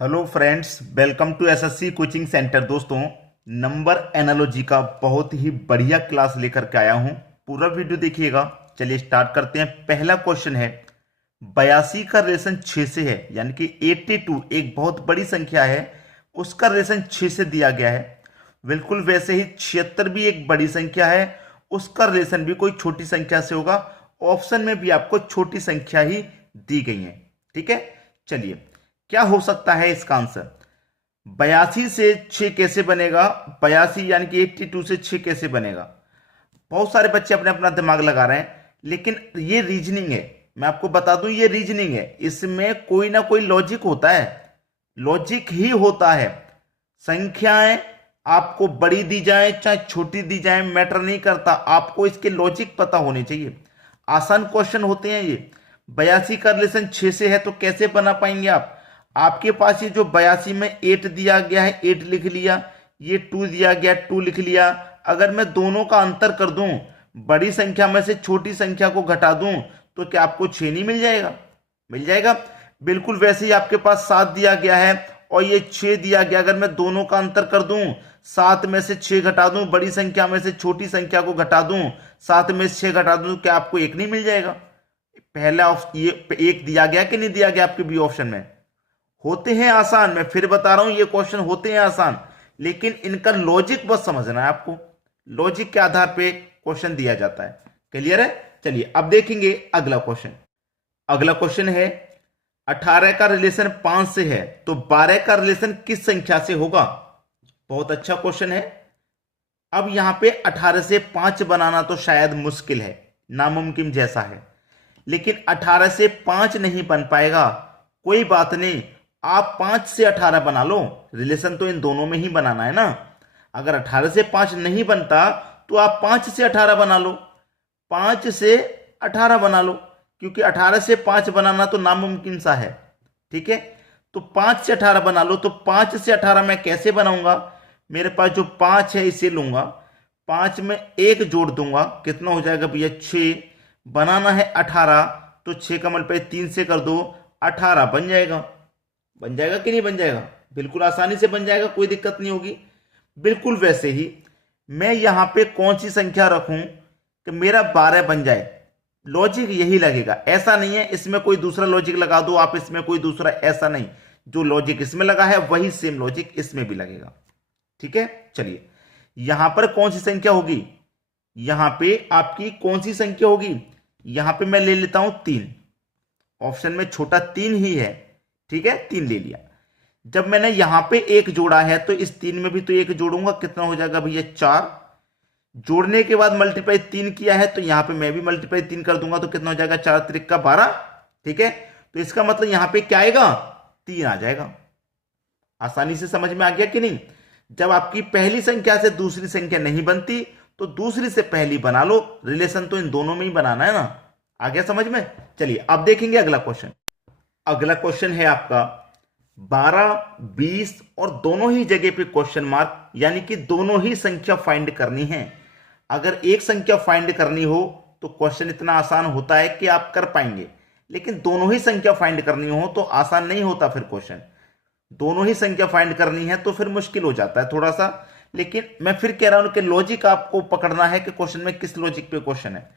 Hello friends, welcome to SSC coaching centre. दोस्तों, number analogy का बहुत ही बढ़िया क्लास लेकर के आया हूं। पूरा वीडियो देखिएगा। चलिए स्टार्ट करते हैं। पहला क्वेश्चन है, 82 का रिलेशन 6 से है, यानी कि 82 एक बहुत बड़ी संख्या है, उसका रिलेशन 6 से दिया गया है। बिल्कुल वैसे ही 76 भी एक बड़ी संख्या है, उसका रिलेशन भी कोई छोटी संख्या से होगा। ऑप्शन में भी आपको छोटी संख्या ही दी गई है। ठीक है, चलिए क्या हो सकता है इसका आंसर। 82 से 6 कैसे बनेगा, 82 यानी कि 82 से 6 कैसे बनेगा। बहुत सारे बच्चे अपने अपना दिमाग लगा रहे हैं, लेकिन ये रीजनिंग है। मैं आपको बता दूं, ये रीजनिंग है, इसमें कोई ना कोई लॉजिक होता है, लॉजिक ही होता है। संख्याएं आपको बड़ी दी जाए चाहे छोटी दी जाए मैटर नहीं करता, आपको इसके लॉजिक पता होने चाहिए। आसान क्वेश्चन होते हैं ये। 82 का रिलेशन 6 से है तो कैसे बना पाएंगे आप। आपके पास ये जो 82 में 8 दिया गया है, 8 लिख लिया, ये 2 दिया गया, 2 लिख लिया। अगर मैं दोनों का अंतर कर दूं, बड़ी संख्या में से छोटी संख्या को घटा दूं, तो क्या आपको 6 नहीं मिल जाएगा? मिल जाएगा। बिल्कुल वैसे ही आपके पास 7 दिया गया है और ये 6 दिया गया। अगर मैं दोनों का अंतर कर दूं, 7 में से 6 घटा दूं, बड़ी संख्या में से छोटी संख्या को घटा दूं, 7 में से 6 घटा दूं, क्या आपको 1 नहीं मिल जाएगा? पहला ये 1 दिया गया कि नहीं दिया गया आपके बी ऑप्शन में। होते हैं आसान, मैं फिर बता रहा हूं, ये क्वेश्चन होते हैं आसान, लेकिन इनका लॉजिक बस समझना है आपको। लॉजिक के आधार पे क्वेश्चन दिया जाता है। क्लियर है? चलिए अब देखेंगे अगला क्वेश्चन। अगला क्वेश्चन है, 18 का रिलेशन 5 से है तो 12 का रिलेशन किस संख्या से होगा। बहुत अच्छा क्वेश्चन है। अब यहां पे 18 से 5 बनाना तो शायद मुश्किल है, नामुमकिन जैसा है, लेकिन 18 से 5 नहीं बन पाएगा। कोई बात नहीं, आप 5 से 18 बना लो। रिलेशन तो इन दोनों में ही बनाना है ना। अगर 18 से 5 नहीं बनता तो आप 5 से 18 बना लो, 5 से 18 बना लो, क्योंकि 18 से 5 बनाना तो नामुमकिन सा है। ठीक है, तो 5 से 18 बना लो। तो 5 से 18 मैं कैसे बनाऊंगा, मेरे पास जो 5 है इसे लूंगा, 5 में 1 जोड़ दूंगा, कितना हो जाएगा भैया 6। बनाना है 18, तो 6 का मल्टीप्लाई 3 से कर दो, 18 बन जाएगा। बन जाएगा कि नहीं बन जाएगा? बिल्कुल आसानी से बन जाएगा, कोई दिक्कत नहीं होगी। बिल्कुल वैसे ही मैं यहां पे कौन सी संख्या रखूं कि मेरा 12 बन जाए। लॉजिक यही लगेगा, ऐसा नहीं है इसमें कोई दूसरा लॉजिक लगा दो आप, इसमें कोई दूसरा, ऐसा नहीं। जो लॉजिक इसमें लगा है वही सेम लॉजिक इसमें भी लगेगा। ठीक है, चलिए यहां पर कौन सी संख्या होगी, यहां पे आपकी कौन सी संख्या होगी। यहां पे मैं ले लेता हूं 3। ऑप्शन में छोटा 3 ही है। ठीक है, 3 ले लिया। जब मैंने यहां पे 1 जोड़ा है तो इस 3 में भी तो 1 जोड़ूंगा, कितना हो जाएगा भैया 4। जोड़ने के बाद मल्टीप्लाई 3 किया है तो यहां पे मैं भी मल्टीप्लाई 3 कर दूंगा, तो कितना हो जाएगा 4 त्रिक 12। ठीक है, तो इसका मतलब यहां पे क्या आएगा, 3 आ जाएगा। आसानी से समझ में आ गया कि नहीं। जब आपकी पहली संख्या से दूसरी संख्या नहीं बनती तो दूसरी से पहली बना लो, रिलेशन तो इन दोनों में ही बनाना है ना। आ गया समझ में? चलिए अब देखेंगे अगला क्वेश्चन। अगला क्वेश्चन है आपका 12, 20 और दोनों ही जगह पे क्वेश्चन मार्क, यानी कि दोनों ही संख्या फाइंड करनी है। अगर एक संख्या फाइंड करनी हो तो क्वेश्चन इतना आसान होता है कि आप कर पाएंगे, लेकिन दोनों ही संख्या फाइंड करनी हो तो आसान नहीं होता फिर क्वेश्चन। दोनों ही संख्या फाइंड करनी है तो फिर मुश्किल हो जाता है थोड़ा सा। लेकिन मैं फिर कह रहा हूं कि लॉजिक आपको पकड़ना है कि क्वेश्चन में किस लॉजिक पे क्वेश्चन है।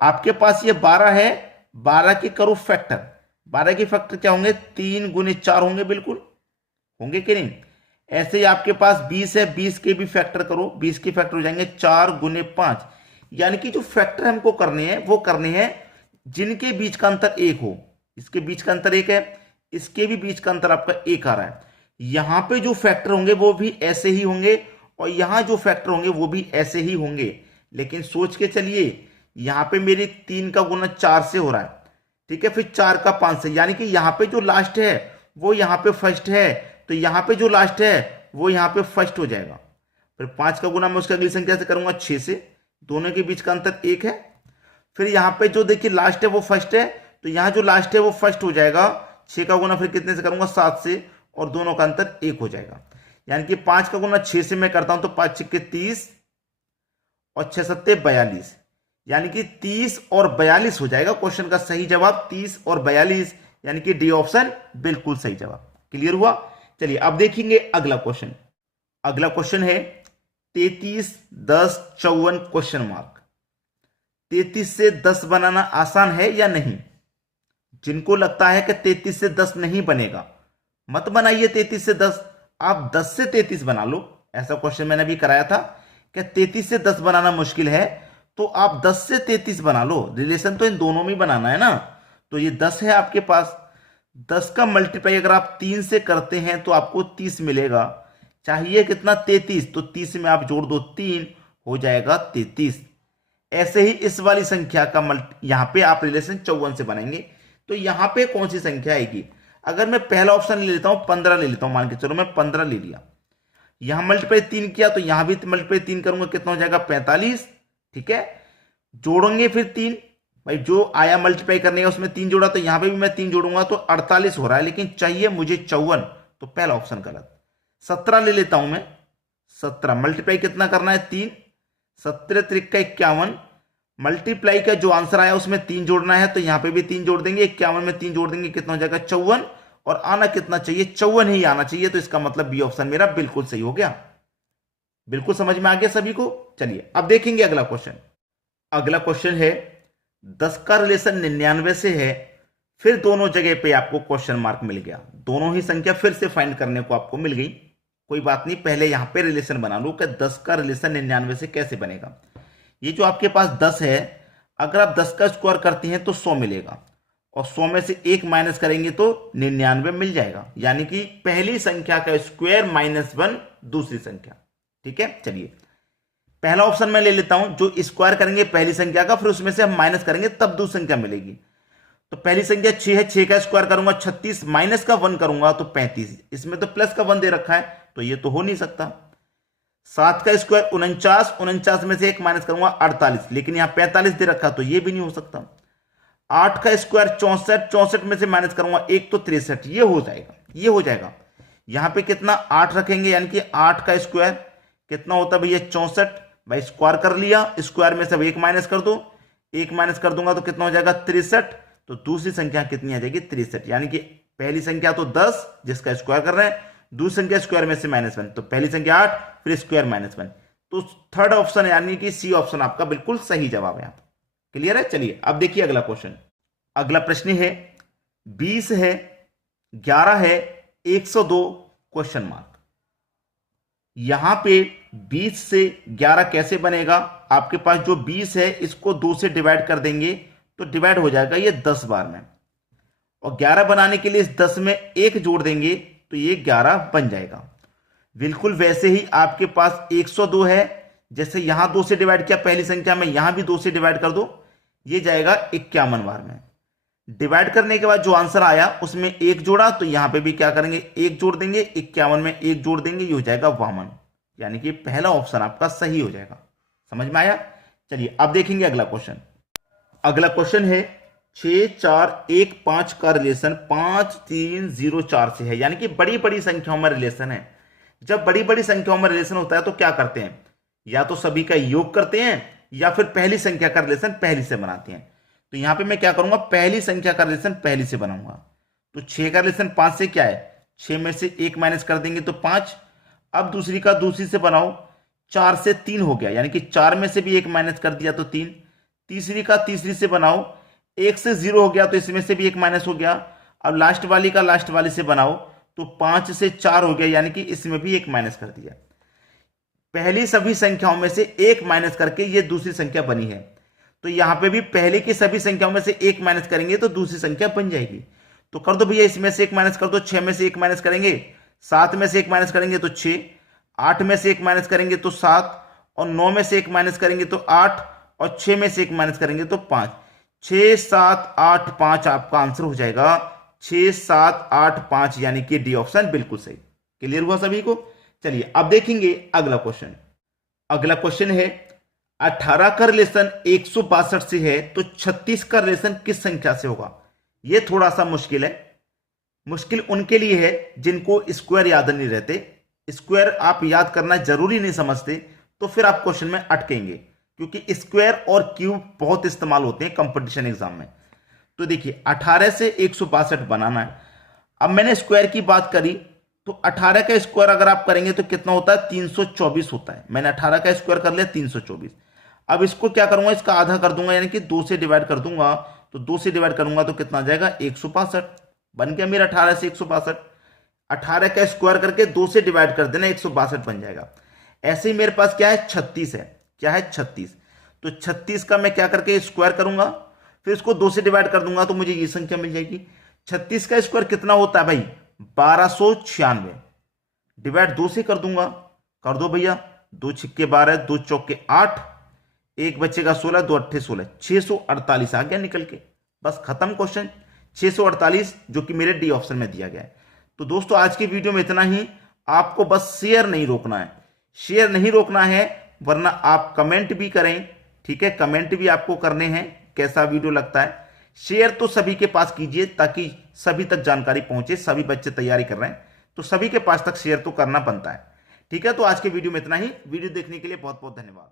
आपके पास ये 12 है, 12 की करो फैक्टर। 12 के फैक्टर क्या होंगे, 3 गुने 4 होंगे, बिल्कुल होंगे कि नहीं। ऐसे ही आपके पास 20 है, 20 के भी फैक्टर करो, 20 के फैक्टर हो जाएंगे 4 गुने 5। यानी कि जो फैक्टर हमको करने हैं वो करने हैं जिनके बीच का अंतर 1 हो। इसके बीच का अंतर 1 है, इसके भी बीच का अंतर आपका 1 आ रहा है। यहां पे जो फैक्टर होंगे वो भी ऐसे ही होंगे और यहां जो फैक्टर होंगे वो भी ऐसे ही होंगे। लेकिन सोच के चलिए, यहां पे मेरी 3 का गुना 4 से हो रहा है, ठीक है, फिर 4 का 5 से, यानी कि यहां पे जो लास्ट है वो यहां पे फर्स्ट है, तो यहां पे जो लास्ट है वो यहां पे फर्स्ट हो जाएगा। फिर 5 का गुना मैं उसकी अगली संख्या से करूंगा 6 से, दोनों के बीच का अंतर 1 है। फिर यहां पे जो देखिए लास्ट है वो फर्स्ट है, तो यहां जो लास्ट है वो फर्स्ट हो जाएगा। 6 का गुना फिर कितने से करूंगा, 7 से, और दोनों का अंतर 1 हो जाएगा। यानी कि 5 का गुना 6 से मैं करता हूं तो 5 छक्के 30 और 6 सत्ते 42, यानी कि 30 और 42 हो जाएगा। क्वेश्चन का सही जवाब 30 और 42, यानी कि डी ऑप्शन बिल्कुल सही जवाब। क्लियर हुआ? चलिए अब देखेंगे अगला क्वेश्चन। अगला क्वेश्चन है 33, 10, 54 क्वेश्चन मार्क। 33 से 10 बनाना आसान है या नहीं? जिनको लगता है कि 33 से 10 नहीं बनेगा, मत बनाइए 33 से 10, आप 10 से 33 बना लो। ऐसा क्वेश्चन मैंने भी कराया था कि 33 से 10 बनाना मुश्किल है, तो आप 10 से 33 बना लो। रिलेशन तो इन दोनों में बनाना है ना। तो ये 10 है आपके पास, 10 का मल्टीप्लाई अगर आप 3 से करते हैं तो आपको 30 मिलेगा। चाहिए कितना? 33, तो 30 में आप जोड़ दो 3, हो जाएगा 33। ऐसे ही इस वाली संख्या का यहां पे आप रिलेशन 54 से बनाएंगे। तो यहां पे कौन सी संख्या आएगी? अगर मैं पहला ऑप्शन ले लेता हूं, 15 ले लेता हूं, मान के चलो मैं 15 ले लिया, यहां मल्टीप्लाई 3 किया तो यहां भी मल्टीप्लाई 3 करूंगा, कितना हो जाएगा? 45। ठीक है, जोड़ेंगे फिर 3, भाई जो आया मल्टीप्लाई करने का उसमें 3 जोड़ा, तो यहां पे भी मैं 3 जोड़ूंगा तो 48 हो रहा है, लेकिन चाहिए मुझे 54, तो पहला ऑप्शन गलत। 17 ले लेता हूं मैं, 17 मल्टीप्लाई कितना करना है? 3, 17 त्रिक का 51, मल्टीप्लाई का जो आंसर आया उसमें 3 जोड़ना है, तो यहां पे भी 3 जोड़ देंगे, 51 में 3 जोड़ देंगे, कितना हो जाएगा? 54। और आना कितना चाहिए? 54 ही आना चाहिए, तो इसका मतलब बी ऑप्शन मेरा बिल्कुल सही हो गया। बिल्कुल समझ में आ गया सभी को? चलिए अब देखेंगे अगला क्वेश्चन। अगला क्वेश्चन है 10 का रिलेशन 99 से है, फिर दोनों जगह पे आपको क्वेश्चन मार्क मिल गया, दोनों ही संख्या फिर से फाइंड करने को आपको मिल गई। कोई बात नहीं, पहले यहां पे रिलेशन बना लो कि 10 का रिलेशन 99 से कैसे बनेगा। ये जो आपके पास 10 है, अगर आप 10 का स्क्वायर करते हैं तो 100 मिलेगा, और 100 में से 1 माइनस करेंगे तो 99 मिल जाएगा, यानी कि पहली संख्या का स्क्वायर -1 दूसरी संख्या। ठीक है, चलिए पहला ऑप्शन मैं ले लेता हूं, जो स्क्वायर करेंगे पहली संख्या का, फिर उसमें से हम माइनस करेंगे तब दूसरी संख्या मिलेगी। तो पहली संख्या 6 है, 6 का स्क्वायर करूंगा 36, माइनस का 1 करूंगा तो 35, इसमें तो प्लस का 1 दे रखा है, तो ये तो हो नहीं सकता। 7 का स्क्वायर 49, 49 में से 1 माइनस करूंगा 48, लेकिन यहां 45 दे रखा, तो ये भी नहीं हो सकता। 8 का स्क्वायर 64, 64 में से माइनस करूंगा 1 तो 63, ये हो जाएगा, ये हो जाएगा। यहां पे कितना? 8 रखेंगे, यानी कि 8 का स्क्वायर कितना होता है भैया? 64, भाई स्क्वायर कर लिया, स्क्वायर में से 1 माइनस कर दो, 1 माइनस कर दूंगा तो कितना हो जाएगा? 63। तो दूसरी संख्या कितनी आ जाएगी? 63, यानी कि पहली संख्या तो 10 जिसका स्क्वायर कर रहे हैं, दूसरी संख्या स्क्वायर में से -1, तो पहली संख्या 8, फिर स्क्वायर -1, तो थर्ड ऑप्शन यानी कि सी ऑप्शन आपका बिल्कुल सही जवाब है। क्लियर है? चलिए अब देखिए अगला क्वेश्चन। अगला प्रश्न है 20 है, 11 है, 102 क्वेश्चन मार्क। यहां पे 20 से 11 कैसे बनेगा? आपके पास जो 20 है इसको 2 से डिवाइड कर देंगे तो डिवाइड हो जाएगा ये 10 बार में, और 11 बनाने के लिए इस 10 में 1 जोड़ देंगे तो ये 11 बन जाएगा। बिल्कुल वैसे ही आपके पास 102 है, जैसे यहां 2 से डिवाइड किया पहली संख्या में, यहां भी 2 से डिवाइड कर दो, ये जाएगा 51 बार में। डिवाइड करने के बाद जो आंसर आया उसमें 1 जोड़ा, तो यहां पे भी क्या करेंगे? 1 जोड़ देंगे, 51 में 1 जोड़ देंगे, ये हो जाएगा 52, यानी कि पहला ऑप्शन आपका सही हो जाएगा। समझ में आया? चलिए अब देखेंगे अगला क्वेश्चन। अगला क्वेश्चन है 6, 4, 1, 5 का रिलेशन 5, 3, 0, 4 से है, यानी कि बड़ी बड़ी संख्याओं में रिलेशन है। जब बड़ी बड़ी संख्याओं में रिलेशन होता है तो क्या करते हैं? या तो सभी का योग करते हैं, या फिर पहली संख्या का रिलेशन पहली से बनाते हैं। तो यहां पे मैं क्या करूंगा? पहली संख्या का रिलेशन पहली से बनाऊंगा। तो 6 का रिलेशन 5 से क्या है? 6 में से 1 माइनस कर देंगे तो 5। अब दूसरी का दूसरी से बनाओ, 4 से 3 हो गया, यानी कि 4 में से भी 1 माइनस कर दिया तो 3। तीसरी का तीसरी से बनाओ, 1 से 0 हो गया तो इसमें से भी 1 माइनस हो गया। अब लास्ट वाली का लास्ट वाली से बनाओ तो 5 से 4 हो गया, यानी कि इसमें भी 1 माइनस कर दिया। पहली सभी संख्याओं में से 1 माइनस करके ये दूसरी संख्या बनी है, तो यहां पे भी पहले की सभी संख्याओं में से 1 माइनस करेंगे तो दूसरी संख्या बन जाएगी। तो कर दो भैया, इसमें से 1 माइनस कर दो, 6 में से 1 माइनस करेंगे, 7 में से 1 माइनस करेंगे तो 6, 8 में से 1 माइनस करेंगे तो 7, और 9 में से 1 माइनस करेंगे तो 8, और 6 में से 1 माइनस करेंगे तो 5। 6, 7, 8, 5 आपका आंसर हो जाएगा 6, 7, 8, 5, यानी कि डी ऑप्शन बिल्कुल सही। क्लियर हुआ सभी को? चलिए अब देखेंगे अगला क्वेश्चन। अगला क्वेश्चन है 18 का रिलेशन 162 से है, तो 36 का रिलेशन किस संख्या से होगा? यह थोड़ा सा मुश्किल है। मुश्किल उनके लिए है जिनको स्क्वायर याद नहीं रहते। स्क्वायर आप याद करना जरूरी नहीं समझते तो फिर आप क्वेश्चन में अटकेंगे, क्योंकि स्क्वायर और क्यूब बहुत इस्तेमाल होते हैं कंपटीशन एग्जाम में। तो देखिए 18 से 162 बनाना है। अब मैंने स्क्वायर की बात करी तो 18 का स्क्वायर अगर आप करेंगे तो कितना होता है, 324 होता है। मैंने 18 का स्क्वायर कर लिया 324। अब इसको क्या करूंगा, इसका आधा कर दूंगा, यानी कि 2 से डिवाइड कर दूंगा। तो 2 से डिवाइड करूंगा तो कितना आ जाएगा, 162। बन गया मेरा 18 से 162। 18 का स्क्वायर करके 2 से डिवाइड कर देना, 162 बन जाएगा। ऐसे ही मेरे पास क्या है, 36 है। क्या है, 36। तो 36 का मैं क्या करके स्क्वायर करूंगा, फिर इसको 2 से डिवाइड कर दूंगा तो मुझे ये संख्या मिल जाएगी। 36 का स्क्वायर कितना होता है भाई, 1296। डिवाइड 2 से कर दूंगा, कर दो भैया। 2 छिक्के 12, 2 चौके 8, एक बचेगा 16, 2 अट्ठे 16, 648 आ गया निकल के। बस खत्म क्वेश्चन। 648 जो कि मेरे डी ऑप्शन में दिया गया है। तो दोस्तों आज की वीडियो में इतना ही। आपको बस शेयर नहीं रोकना है, शेयर नहीं रोकना है, वरना आप कमेंट भी करें। ठीक है, कमेंट भी आपको करने हैं कैसा वीडियो लगता है। शेयर तो सभी के पास कीजिए ताकि सभी तक जानकारी पहुंचे। सभी बच्चे तैयारी कर रहे हैं तो सभी के पास तक शेयर तो करना बनता है। ठीक है, तो आज के वीडियो में इतना ही। वीडियो देखने के लिए बहुत बहुत धन्यवाद।